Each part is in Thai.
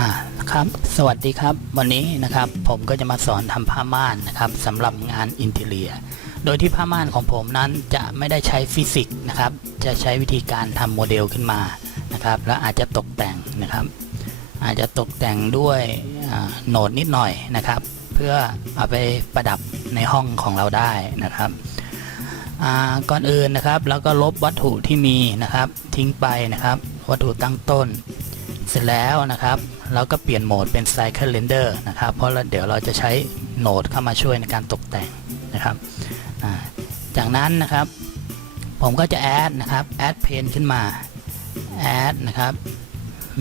อ่าครับสวัสดีครับ วันนี้นะครับผมก็จะมาสอนทำผ้าม่านนะครับสำหรับงานอินเทเรีย โดยที่ผ้าม่านของผมนั้นจะไม่ได้ใช้ฟิสิกส์นะครับ จะใช้วิธีการทำโมเดลขึ้นมานะครับ แล้วอาจจะตกแต่งนะครับ อาจจะตกแต่งด้วยโหนดนิดหน่อยนะครับ เพื่อเอาไปประดับในห้องของเราได้นะครับก่อนอื่นนะครับ แล้วก็ลบวัตถุที่มีนะครับ ทิ้งไปนะครับ วัตถุตั้งต้น เสร็จแล้วนะครับเราก็เปลี่ยนโหมดเป็น Cycle Render นะครับ เพราะเราเดี๋ยวเราจะใช้โหนดเข้ามาช่วยในการตกแต่งนะครับ จากนั้นนะครับ ผมก็จะ add นะครับ add plane ขึ้นมา add นะครับ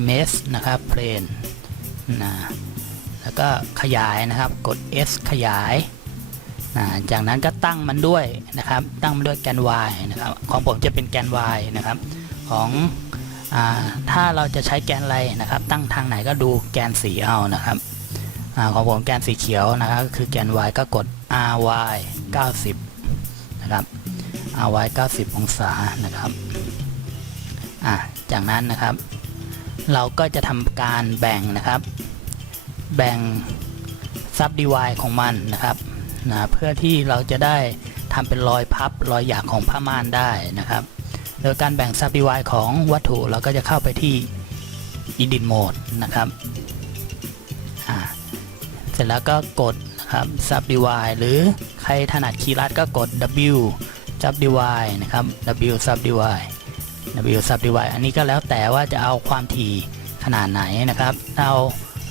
mesh นะครับ plane นะแล้วก็ขยายนะครับกด S ขยายนะจากนั้นก็ตั้งมันด้วยนะครับ ตั้งมันด้วยแกน Y นะครับ ของผมจะเป็นแกน Y นะครับ ของ ถ้าเราจะใช้แกนอะไรนะครับ ตั้งทางไหนก็ดูแกนสีเอานะครับอของผมแกนสีเขียวนะครับก็คือแกน y ก็กด ry 90 นะครับ ry 90 องศานะครับจากนั้นนะครับ เราก็จะทำการแบ่งนะครับ แบ่ง sub divide ของมันนะครับนะเพื่อที่เราจะได้ทำเป็นรอยพับรอยหยากของผ้าม่านได้นะครับ โดยการแบ่ง sub divide ของวัตถุเราก็จะเข้าไปที่ edit mode นะครับเสร็จแล้วก็กดนะครับ sub divide หรือใครถนัดคีย์ลัดก็กด W sub divide นะครับ W sub divide W sub divide อันนี้ก็แล้วแต่ว่าจะเอาความถี่ขนาดไหนนะครับถ้าเอา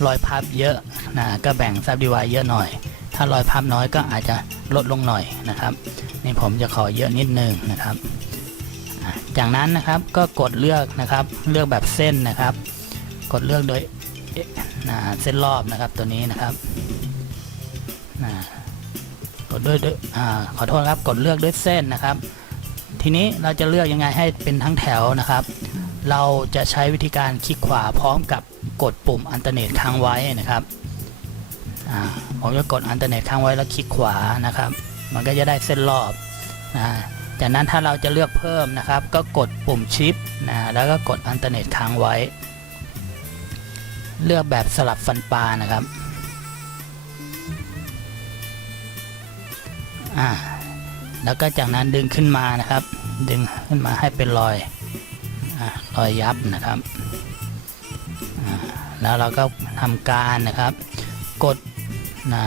รอยพับเยอะนะก็แบ่ง sub divide เยอะหน่อย ถ้ารอยพับน้อยก็อาจจะลดลงหน่อยนะครับ นี่ผมจะขอเยอะนิดนึงนะครับ จากนั้นนะครับก็กดเลือกนะครับ เลือกแบบเส้นนะครับ กดเลือกโดยเอ๊ะอ่าเส้นรอบนะครับตัวนี้นะครับกดด้วยด้อขอโทษครับกดเลือกด้วยเส้นนะครับ ทีนี้เราจะเลือกยังไงให้เป็นทั้งแถวนะครับ เราจะใช้วิธีการคลิกขวาพร้อมกับกดปุ่มอันเทอร์เน็ตค้างไว้นะครับผมจะกดอันเทอร์เน็ตค้างไว้แล้วคลิกขวานะครับ มันก็จะได้เส้นรอบอ่า จากนั้นถ้าเราจะเลือกเพิ่มนะครับ ก็กดปุ่มชิปนะแล้วก็กดอันเทอร์เน็ตค้างไว้ เลือกแบบสลับฟันปลานะครับอ่าแล้วก็จากนั้นดึงขึ้นมานะครับ ดึงขึ้นมาให้เป็นรอยอ่ารอยยับนะครับอ่าแล้วเราก็ทำการนะครับ กดนะ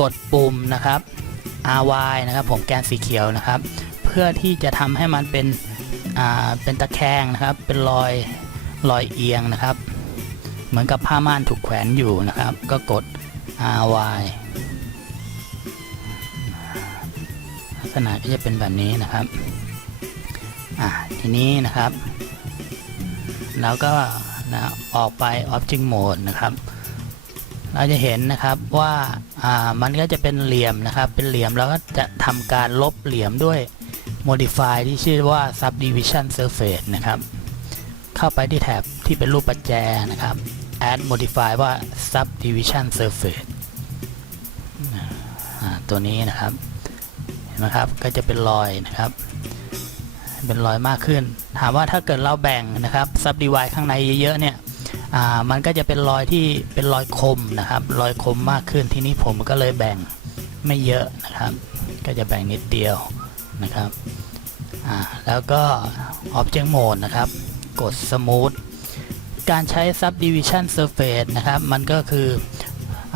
กดปุ่มนะครับ RY นะครับ ผมแกนสีเขียวนะครับ เพื่อที่จะทำให้มันเป็นอ่าเป็นตะแคงนะครับ เป็นรอยรอยเอียงนะครับ เหมือนกับผ้าม่านถูกแขวนอยู่นะครับ ก็กด RY ลักษณะก็จะเป็นแบบนี้นะครับอ่าทีนี้นะครับเราก็นะออกไป Object Mode นะครับ เราจะเห็นนะครับว่าอ่ามันก็จะเป็นเหลี่ยมนะครับ เป็นเหลี่ยมแล้วก็จะทำการลบเหลี่ยมด้วย modify ที่ชื่อว่า subdivision surface นะครับ เข้าไปที่แถบที่เป็นรูปประแจนะครับ add modify ว่า subdivision surface ตัวนี้นะครับ เห็นไหมครับ ก็จะเป็นรอยนะครับ เป็นรอยมากขึ้น ถามว่าถ้าเกิดเราแบ่งนะครับ subdivide ข้างในเยอะๆเนี่ยอ่ามันก็จะเป็นรอยที่เป็นรอยคมนะครับ รอยคมมากขึ้นที่นี้ผมก็เลยแบ่งไม่เยอะนะครับ ก็จะแบ่งนิดเดียวนะครับ อ่าแล้วก็ Object Mode นะครับ กด Smooth การใช้ Subdivision Surface นะครับ มันก็คือ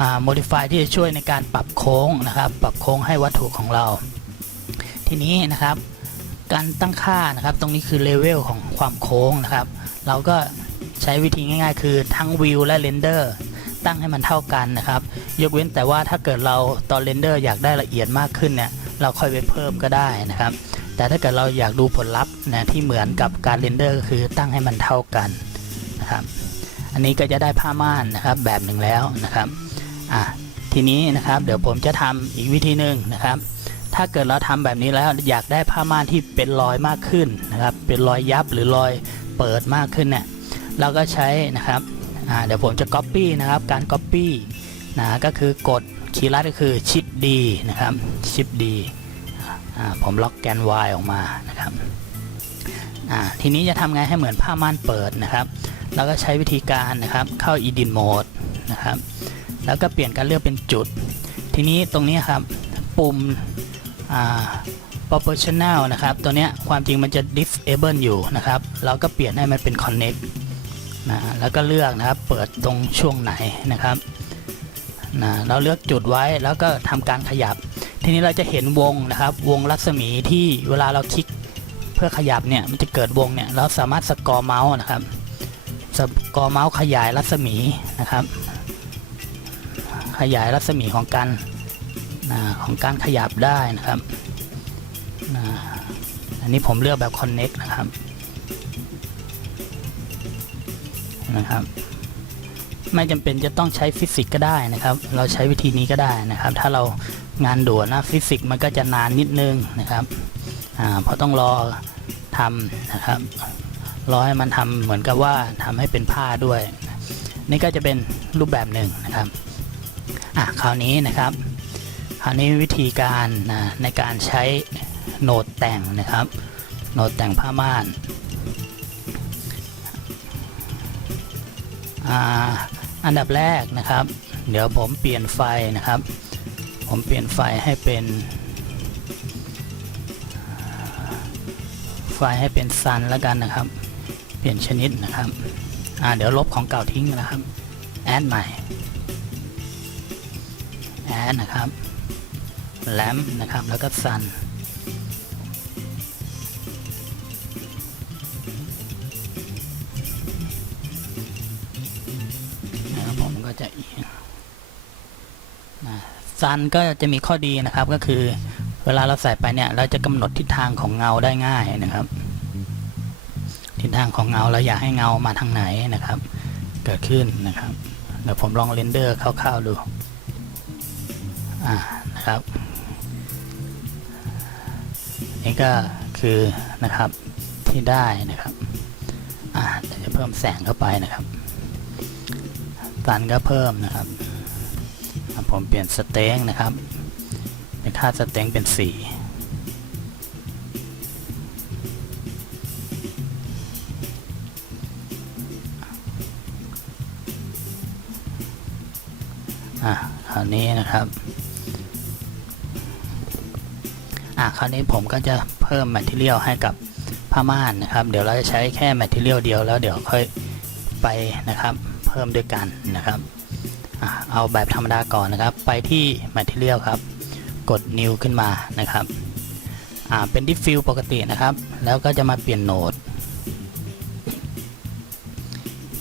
อ Modify ที่จะช่วยในการปรับโค้งนะครับ ปรับโค้งให้วัตถุของเรา ทีนี้นะครับ การตั้งค่านะครับ ตรงนี้คือเลเวลของความโค้งนะครับ เราก็ใช้วิธีง่ายๆ คือทั้งวิวและเรนเดอร์ตั้งให้มันเท่ากันนะครับ ยกเว้นแต่ว่าถ้าเกิดเราตอนเรนเดอร์อยากได้ละเอียดมากขึ้นเนี่ย เราค่อยไปเพิ่มก็ได้นะครับ แต่ถ้าเกิดเราอยากดูผลลัพธ์นะที่เหมือนกับการเรนเดอร์ก็คือตั้งให้มันเท่ากันนะครับอันนี้ก็จะได้ผ้าม่านนะครับแบบหนึ่งแล้วนะครับอะทีนี้นะครับเดี๋ยวผมจะทำอีกวิธีหนึ่งนะครับ ถ้าเกิดเราทำแบบนี้แล้วอยากได้ผ้าม่านที่เป็นรอยมากขึ้นนะครับเป็นรอยยับหรือรอยเปิดมากขึ้นเนี่ยเราก็ใช้นะครับอ่าเดี๋ยวผมจะ Copy นะครับการ Copy นะก็คือกดคีย์ลัดก็คือ Shift D นะครับ Shift D ผมล็อกแกน Y ออกมานะครับทีนี้จะทำไงให้เหมือนผ้าม่านเปิดนะครับเราก็ใช้วิธีการนะครับเข้า edit mode นะครับ แล้วก็เปลี่ยนการเลือกเป็นจุด ทีนี้ตรงนี้ครับปุ่ม proportional นะครับตัวเนี้ยความจริงมันจะ disable อยู่นะครับ เราก็เปลี่ยนให้มันเป็น connect นะแล้วก็เลือกนะครับเปิดตรงช่วงไหนนะครับนะเราเลือกจุดไว้แล้วก็ทำการขยับ ทีนี้เราจะเห็นวงนะครับ วงรัศมีที่เวลาเราคลิกเพื่อขยับเนี่ยมันจะเกิดวงเนี่ยเราสามารถสกอร์เมาส์นะครับสกอร์เมาส์ขยายรัศมีนะครับ ขยายรัศมีของการของการขยับได้นะครับอันนี้ผมเลือกแบบ Connect นะครับนะครับไม่จำเป็นจะต้องใช้ฟิสิกส์ก็ได้นะครับ เราใช้วิธีนี้ก็ได้นะครับ ถ้าเรา งานด่วนนะฟิสิกส์มันก็จะนานนิดนึงนะครับอ่าเพราะต้องรอทำนะครับรอให้มันทำเหมือนกับว่าทำให้เป็นผ้าด้วย นี่ก็จะเป็นรูปแบบหนึ่งนะครับอะคราวนี้นะครับคราวนี้วิธีการนะในการใช้โหนดแต่งนะครับโหนดแต่งผ้าม่านอ่าอันดับแรกนะครับ เดี๋ยวผมเปลี่ยนไฟนะครับ ผมเปลี่ยนไฟให้เป็น ไฟให้เป็นซันแล้วกันนะครับ เปลี่ยนชนิดนะครับ อ่าเดี๋ยวลบของเก่าทิ้งนะครับ แอดใหม่ แอดนะครับ แลมนะครับ แล้วก็ซัน ซันก็จะมีข้อดีนะครับก็คือเวลาเราใส่ไปเนี่ย เราจะกำหนดทิศทางของเงาได้ง่ายนะครับ ทิศทางของเงาเราอยากให้เงามาทางไหนนะครับ เกิดขึ้นนะครับเดี๋ยวผมลองเรนเดอร์คร่าวๆดูอ่านะครับนี่ก็คือนะครับที่ได้นะครับอ่าจะเพิ่มแสงเข้าไปนะครับตันก็เพิ่มนะครับ ผมเปลี่ยนสเต็งนะครับเป็นค่าสเต็งเป็นสี่อะคราวนี้นะครับ อะคราวนี้ผมก็จะเพิ่มแมทเทียลให้กับผ้าม่านนะครับ เดี๋ยวเราจะใช้แค่แมทเทียลเดียวแล้วเดี๋ยวค่อยไปนะครับ เพิ่มด้วยกันนะครับ เอาแบบธรรมดาก่อนนะครับ ไปที่แมทเทียลครับ กด new ขึ้นมานะครับอ่าเป็น diffuse ปกตินะครับ แล้วก็จะมาเปลี่ยนโหนด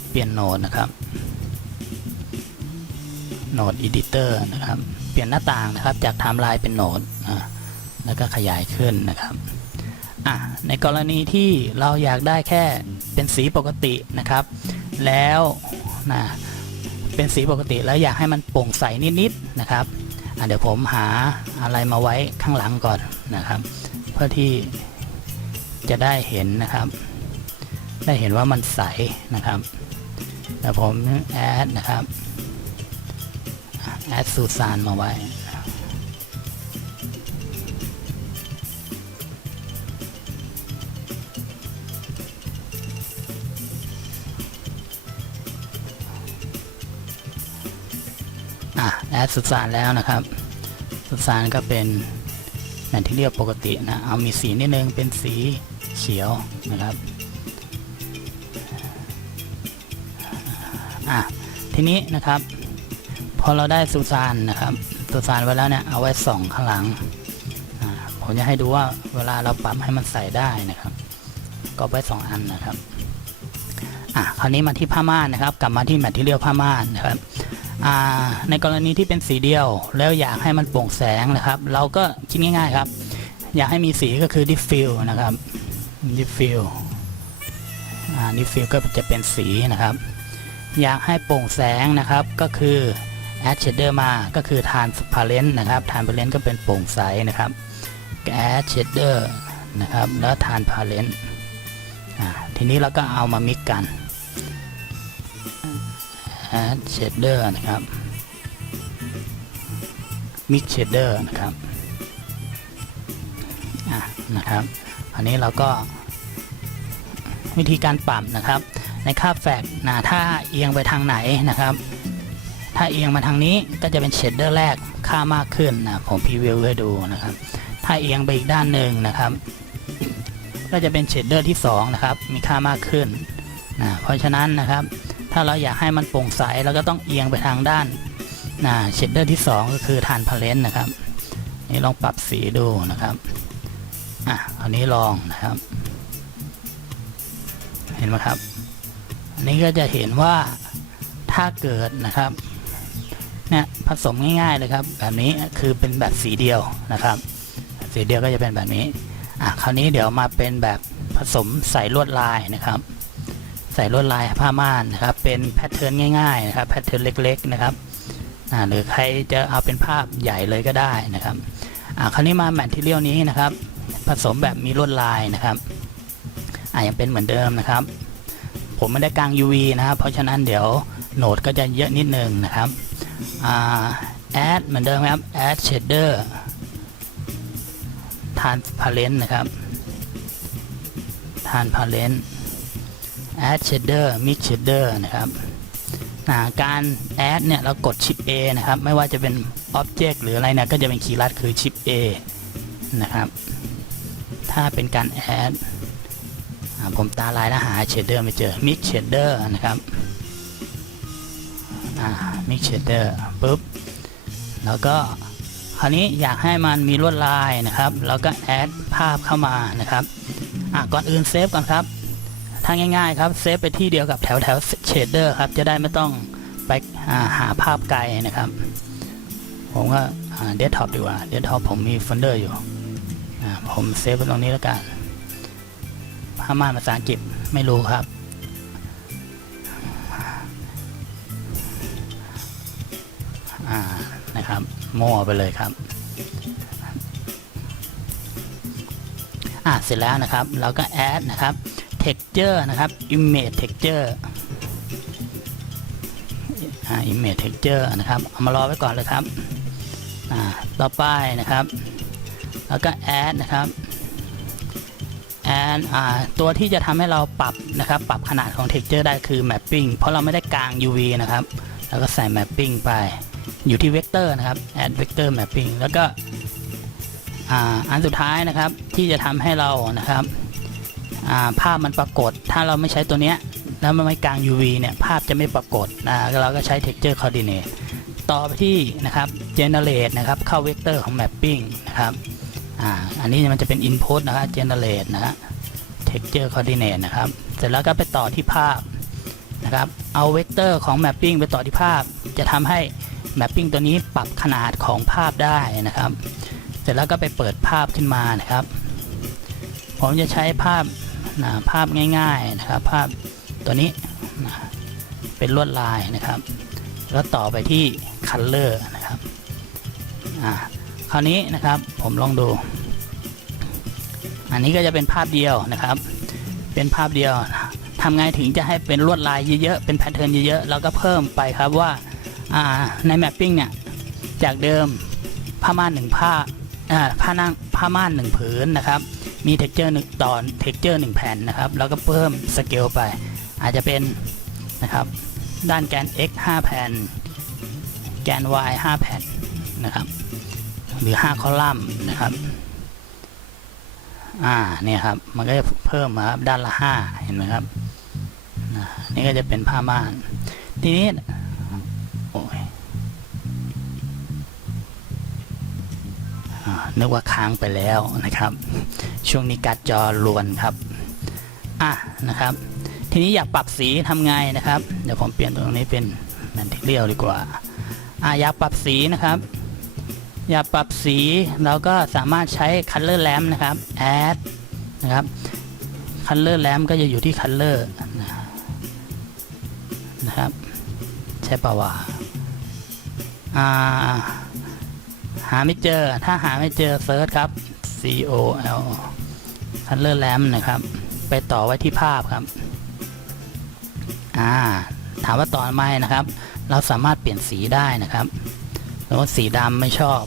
เปลี่ยนโหนดนะครับ โหนด editor นะครับ เปลี่ยนหน้าต่างนะครับ จากไทม์ไลน์เป็นโหนดอ่าแล้วก็ขยายขึ้นนะครับอะในกรณีที่เราอยากได้แค่เป็นสีปกตินะครับ แล้วนะ เป็นสีปกติแล้วอยากให้มันโปร่งใสนิดๆนะครับเดี๋ยวผมหาอะไรมาไว้ข้างหลังก่อนนะครับ เพื่อที่จะได้เห็นนะครับ ได้เห็นว่ามันใสนะครับเดี๋ยวผมแอดนะครับแอดสูซานมาไว้ ดสุสานแล้วนะครับ สุสานก็เป็นแมทที่เรียบปกตินะ เอามีสีนิดนึงเป็นสีเขียวนะครับอะทีนี้นะครับ พอเราได้สุสานนะครับสุสานไว้แล้วเนี่ยเอาไว้ส่องข้างหลังผมจะให้ดูว่าเวลาเราปรับให้มันใส่ได้นะครับ ก็ไว้สองอันนะครับอะคราวนี้มาที่ผ้าม่านนะครับ กลับมาที่แมทที่เรียบผ้าม่านนะครับ ในกรณีที่เป็นสีเดียว แล้วอยากให้มันโปร่งแสงนะครับ เราก็คิดง่ายๆครับ อยากให้มีสีก็คือ diffuse นะครับ diffuse diffuse ก็จะเป็นสีนะครับ อยากให้โปร่งแสงนะครับก็คือ add shader มาก็คือ transparent นะครับ transparent ก็เป็นโปร่งใสนะครับ add shader นะครับแล้ว transparent ทีนี้เราก็เอามา mix กัน add shader นะครับ mix shader นะครับอะนะครับ อันนี้เราก็วิธีการปรับนะครับ ในค่าแฟกนะถ้าเอียงไปทางไหนนะครับ ถ้าเอียงมาทางนี้ก็จะเป็นเชดเดอร์แรกค่ามากขึ้นนะผมพรีวิวให้ดูนะครับ ถ้าเอียงไปอีกด้านหนึ่งนะครับ ก็จะเป็นเชดเดอร์ที่สองนะครับมีค่ามากขึ้นนะเพราะฉะนั้นนะครับ ถ้าเราอยากให้มันโปร่งใสเราก็ต้องเอียงไปทางด้านนะเชดเดอร์ที่ 2 ก็คือทานพาเลนนะครับ นี่ลองปรับสีดูนะครับอะอันนี้ลองนะครับ เห็นไหมครับ อันนี้ก็จะเห็นว่าถ้าเกิดนะครับเนี่ยผสมง่ายๆเลยครับ แบบนี้คือเป็นแบบสีเดียวนะครับ สีเดียวก็จะเป็นแบบนี้อะคราวนี้เดี๋ยวมาเป็นแบบผสมใส่ลวดลายนะครับ ใส่ลวดลายผ้าม่านนะครับ เป็นแพทเทิร์นง่ายๆนะครับแพทเทิร์นเล็ก ๆ นะครับหรือใครจะเอาเป็นภาพใหญ่เลยก็ได้นะครับอ่าคราวนี้มาแมทเทียลนี้นะครับ ผสมแบบมีลวดลายนะครับอ่ายังเป็นเหมือนเดิมนะครับ ผมไม่ได้กาง UV นะครับ เพราะฉะนั้นเดี๋ยวโหนดก็จะเยอะนิดนึงนะครับอ่า add เหมือนเดิมครับ add shader ทานพาเลนนะครับทานพาเลน add shader mix shader นะครับาการ add เนี่ยเรากดชิป A นะครับ ไม่ว่าจะเป็น object หรืออะไรนี่ยก็จะเป็นคีย์ลัดคือชิป A นะครับ ถ้าเป็นการ add อ่าผมตาลายแล้วหา shader ไม่เจอ mix shader นะครับ mix shader ปุ๊บ แล้วก็คราวนี้อยากให้มันมีลวดลายนะครับ แล้วก็ add ภาพเข้ามานะครับ อะก่อนอื่นเซฟก่อนครับางง่ายๆครับเซฟไปที่เดียวกับแถวแถวเชดเดอร์ครับ จะได้ไม่ต้องไปาหาภาพไกลนะครับ ผมก็เดสก์ท็อปดีกว่าเดสก์ท็อปผมมีโฟลเดอร์อยู่ผมเซฟไว้ตรงนี้แล้วกันพม่านภาษาอังกฤษไม่รู้ครับ นะครับมั่วไปเลยครับอ่าเสร็จแล้วนะครับ เราก็แอดนะครับ texture นะครับ image texture อ่า image texture นะครับ เอามารอไว้ก่อนเลยครับอ่าต่อไปนะครับ แล้วก็ add นะครับ and อ่าตัวที่จะทำให้เราปรับนะครับ ปรับขนาดของ texture ได้คือ mapping เพราะเราไม่ได้กาง UV นะครับ แล้วก็ใส่ mapping ไป อยู่ที่ vector นะครับ add vector mapping แล้วก็อันสุดท้ายนะครับที่จะทำให้เรานะครับ ภาพมันปรากฏ ถ้าเราไม่ใช้ตัวเนี้ยแล้วมันไม่กลาง UV เนี่ยภาพจะไม่ปรากฏนะเราก็ใช้ texture coordinate ต่อไปที่นะครับ generate นะครับเข้า vector ของ mapping นะครับอ่าอันนี้มันจะเป็น input นะครับ generate นะฮะ texture coordinate นะครับ เสร็จแล้วก็ไปต่อที่ภาพนะครับ เอา vector ของ mapping ไปต่อที่ภาพ จะทำให้ mapping ตัวนี้ปรับขนาดของภาพได้นะครับ เสร็จแล้วก็ไปเปิดภาพขึ้นมานะครับ ผมจะใช้ภาพ นะภาพง่ายๆนะครับ ภาพตัวนี้นะเป็นลวดลายนะครับ แล้วต่อไปที่ Color นะครับอ่าคราวนี้นะครับผมลองดู อันนี้ก็จะเป็นภาพเดียวนะครับ เป็นภาพเดียวทำไงถึงจะให้เป็นลวดลายเยอะๆเป็นแพทเทิร์นเยอะๆเราก็เพิ่มไปครับว่าใน mapping เนี่ยจากเดิมผ้าม่านหนึ่งผ้าผ้านั่งผ้าม่านหนึ่งผืนนะครับ มีเท็กเจอร์หนึ่งตอนเท็กเจอร์หนึ่งแผ่นนะครับ แล้วก็เพิ่มสเกลไป อาจจะเป็นนะครับ ด้านแกน x 5 แผ่น แกน y 5 แผ่นนะครับ หรือ 5 คอลัมน์นะครับอ่าเนี่ยครับ มันก็จะเพิ่มมาครับด้านละ 5 เห็นไหมครับนี่ก็จะเป็นผ้าม่าน ทีนี้ นึกว่าค้างไปแล้วนะครับ ช่วงนี้การ์ดจอลวนครับอะนะครับ ทีนี้อยากปรับสีทำไงนะครับ เดี๋ยวผมเปลี่ยนตรงนี้เป็นแมนทิเรียลดีกว่าอะอยากปรับสีนะครับ อยากปรับสีเราก็สามารถใช้ Color Lamp นะครับ Add นะครับ Color Lamp ก็จะอยู่ที่ Color นะครับ ใช่ป่าวะอ่า หาไม่เจอ ถ้าหาไม่เจอเซิร์ชครับ C O L Color Lamp นะครับ ไปต่อไว้ที่ภาพครับ อ่า ถามว่าต่อไหมนะครับ เราสามารถเปลี่ยนสีได้นะครับหรือว่าสีดำไม่ชอบ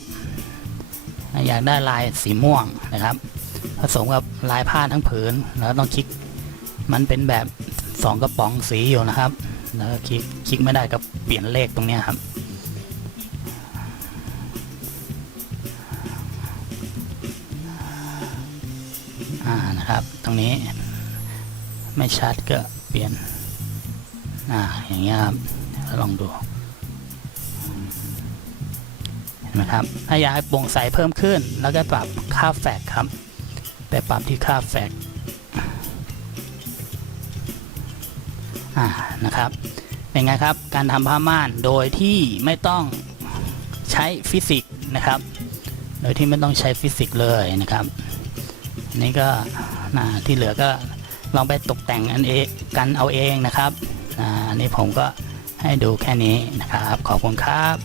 อยากได้ลายสีม่วงนะครับ ผสมกับลายผ้าทั้งผืน แล้วต้องคลิก มันเป็นแบบสองกระป๋องสีอยู่นะครับ แล้วคลิก คลิกไม่ได้ก็เปลี่ยนเลขตรงนี้ครับางนี้ ไม่ชัดก็เปลี่ยนอ่าอย่างเงี้ยครับลองดูเห็นไหมครับถ้าอยากให้โปร่งใสเพิ่มขึ้น แล้วก็ปรับค่าแฟกครับ ไปปรับที่ค่าแฟกอ่านะครับเป็นไงครับการทำผ้าม่านโดยที่ไม่ต้องใช้ฟิสิกส์นะครับ โดยที่ไม่ต้องใช้ฟิสิกส์เลยนะครับนี่ก็ นะที่เหลือก็ลองไปตกแต่งอันเองกันเอาเองนะครับอันนี้ผมก็ให้ดูแค่นี้นะครับ ขอบคุณครับ